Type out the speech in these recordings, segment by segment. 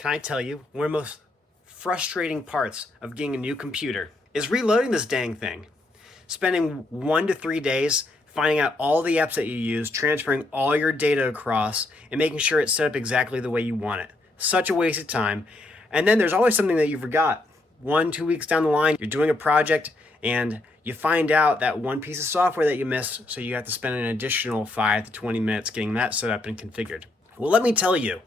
Can I tell you, one of the most frustrating parts of getting a new computer is reloading this dang thing. Spending 1 to 3 days finding out all the apps that you use, transferring all your data across, and making sure it's set up exactly the way you want it. Such a waste of time. And then there's always something that you forgot. 1, 2 weeks down the line, you're doing a project and you find out that one piece of software that you missed, so you have to spend an additional 5 to 20 minutes getting that set up and configured. Well, let me tell you,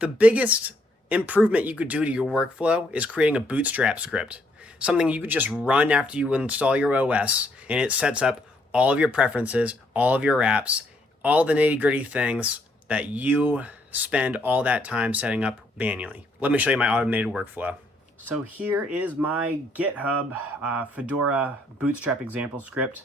the biggest improvement you could do to your workflow is creating a Bootstrap script. Something you could just run after you install your OS, and it sets up all of your preferences, all of your apps, all the nitty-gritty things that you spend all that time setting up manually. Let me show you my automated workflow. So here is my GitHub Fedora Bootstrap example script.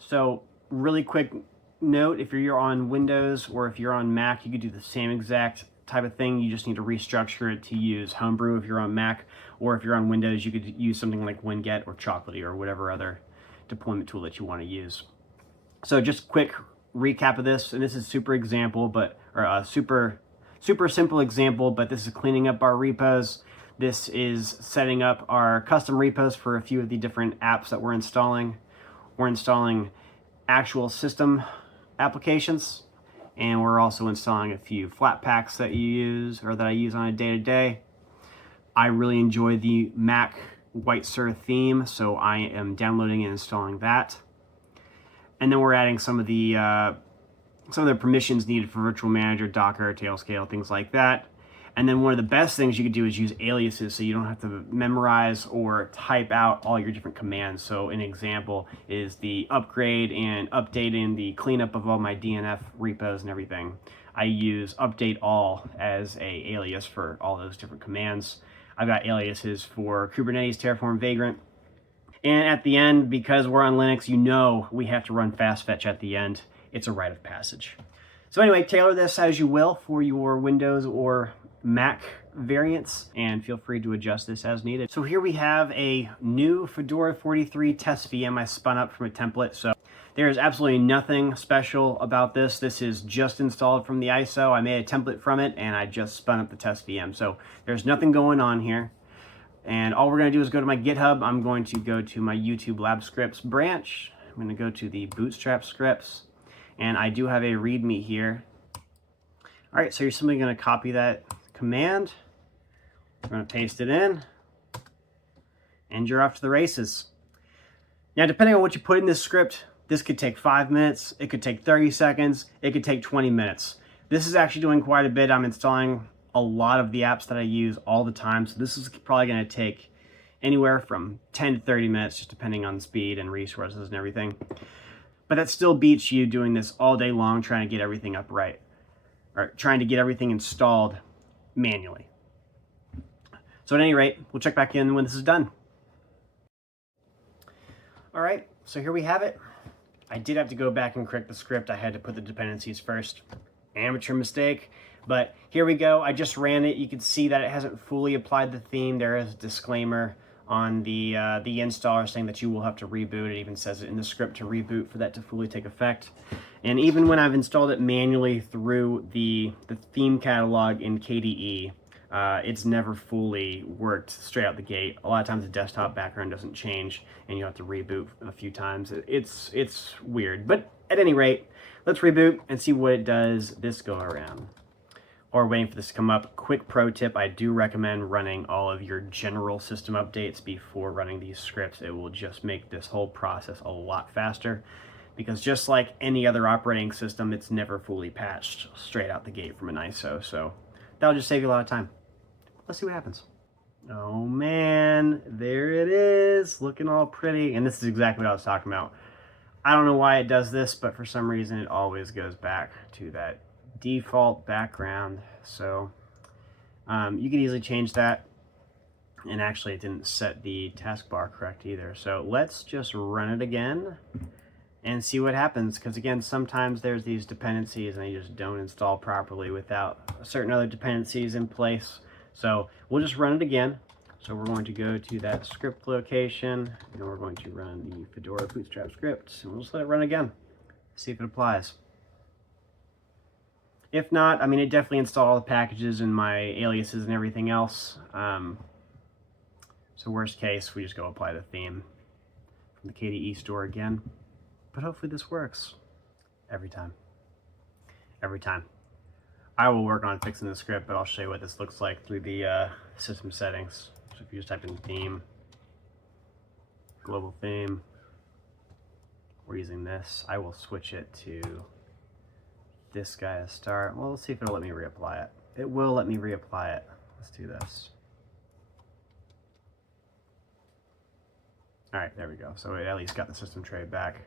So really quick note, if you're on Windows or if you're on Mac, you could do the same exact type of thing. You just need to restructure it to use Homebrew if you're on Mac, or if you're on Windows, you could use something like Winget or Chocolatey or whatever other deployment tool that you want to use. So just quick recap of this, and this is super simple example, but this is cleaning up our repos. This is setting up our custom repos for a few of the different apps that we're installing. We're installing actual system applications, and we're also installing a few flat packs that you use, or that I use on a day-to-day. I really enjoy the Mac White Sur theme, so I am downloading and installing that. And then we're adding some of the permissions needed for Virtual Manager, Docker, Tailscale, things like that. And then one of the best things you could do is use aliases, so you don't have to memorize or type out all your different commands. So an example is the upgrade and update and the cleanup of all my DNF repos and everything. I use update all as a alias for all those different commands. I've got aliases for Kubernetes, Terraform, Vagrant. And at the end, because we're on Linux, you know we have to run fast fetch at the end. It's a rite of passage. So anyway, tailor this as you will for your Windows or Mac variants, and feel free to adjust this as needed. So here we have a new Fedora 43 test VM I spun up from a template. So there is absolutely nothing special about this. This is just installed from the ISO. I made a template from it and I just spun up the test VM. So there's nothing going on here. And all we're going to do is go to my GitHub. I'm going to go to my YouTube Lab Scripts branch. I'm going to go to the Bootstrap scripts, and I do have a README here. All right, so you're simply going to copy that command. We're going to paste it in, and you're off to the races. Now, depending on what you put in this script, this could take 5 minutes, it could take 30 seconds, it could take 20 minutes. This is actually doing quite a bit. I'm installing a lot of the apps that I use all the time, so this is probably going to take anywhere from 10 to 30 minutes, just depending on speed and resources and everything. But that still beats you doing this all day long, trying to get everything up right, or trying to get everything installed manually. So at any rate, we'll check back in when this is done. All right, so here we have it. I did have to go back and correct the script. I had to put the dependencies first. Amateur mistake, but here we go. I just ran it. You can see that it hasn't fully applied the theme. There is a disclaimer on the installer saying that you will have to reboot. It even says it in the script to reboot for that to fully take effect. And even when I've installed it manually through the theme catalog in KDE, it's never fully worked straight out the gate. A lot of times the desktop background doesn't change and you have to reboot a few times. It's weird, but at any rate, let's reboot and see what it does this go around. Or waiting for this to come up. Quick pro tip, I do recommend running all of your general system updates before running these scripts. It will just make this whole process a lot faster, because just like any other operating system, it's never fully patched straight out the gate from an ISO. So that'll just save you a lot of time. Let's see what happens. Oh man, there it is, looking all pretty. And this is exactly what I was talking about. I don't know why it does this, but for some reason it always goes back to that default background. So you can easily change that. And actually it didn't set the taskbar correct either. So let's just run it again and see what happens. Because again, sometimes there's these dependencies and they just don't install properly without certain other dependencies in place. So we'll just run it again. So we're going to go to that script location and we're going to run the Fedora Bootstrap script, and we'll just let it run again. See if it applies. If not, I mean, it definitely installed all the packages and my aliases and everything else. So worst case, we just go apply the theme from the KDE store again. But hopefully this works every time. Every time. I will work on fixing the script, but I'll show you what this looks like through the system settings. So if you just type in theme, global theme, we're using this. I will switch it to this guy to start. Well, let's see if it'll let me reapply it. It will let me reapply it. Let's do this. All right, there we go. So it at least got the system tray back.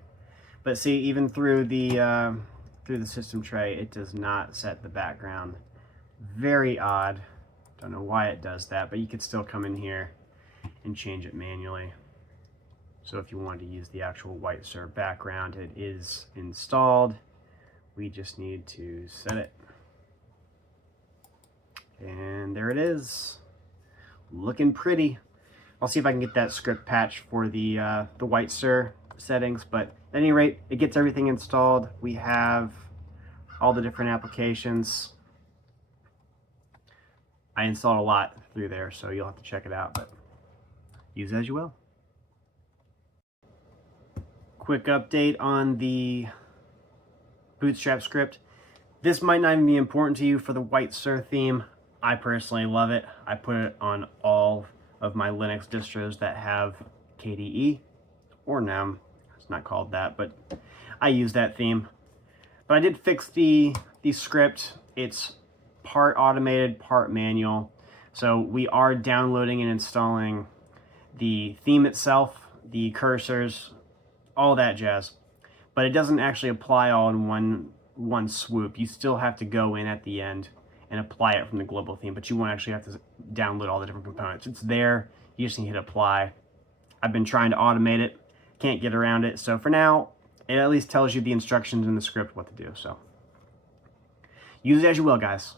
But see, even through the system tray, it does not set the background. Very odd. Don't know why it does that, but you could still come in here and change it manually. So if you wanted to use the actual white serve background, it is installed. We just need to set it. And there it is. Looking pretty. I'll see if I can get that script patch for the white sir settings, but at any rate, it gets everything installed. We have all the different applications. I installed a lot through there, so you'll have to check it out, but use as you will. Quick update on the Bootstrap script. This might not even be important to you for the white sir theme. I personally love it. I put it on all of my Linux distros that have KDE or NEM. It's not called that, but I use that theme. But I did fix the script. It's part automated, part manual. So we are downloading and installing the theme itself, the cursors, all that jazz. But it doesn't actually apply all in one swoop. You still have to go in at the end and apply it from the global theme, but you won't actually have to download all the different components. It's there, you just need to hit apply. I've been trying to automate it, can't get around it. So for now, it at least tells you the instructions in the script what to do. So use it as you will, guys.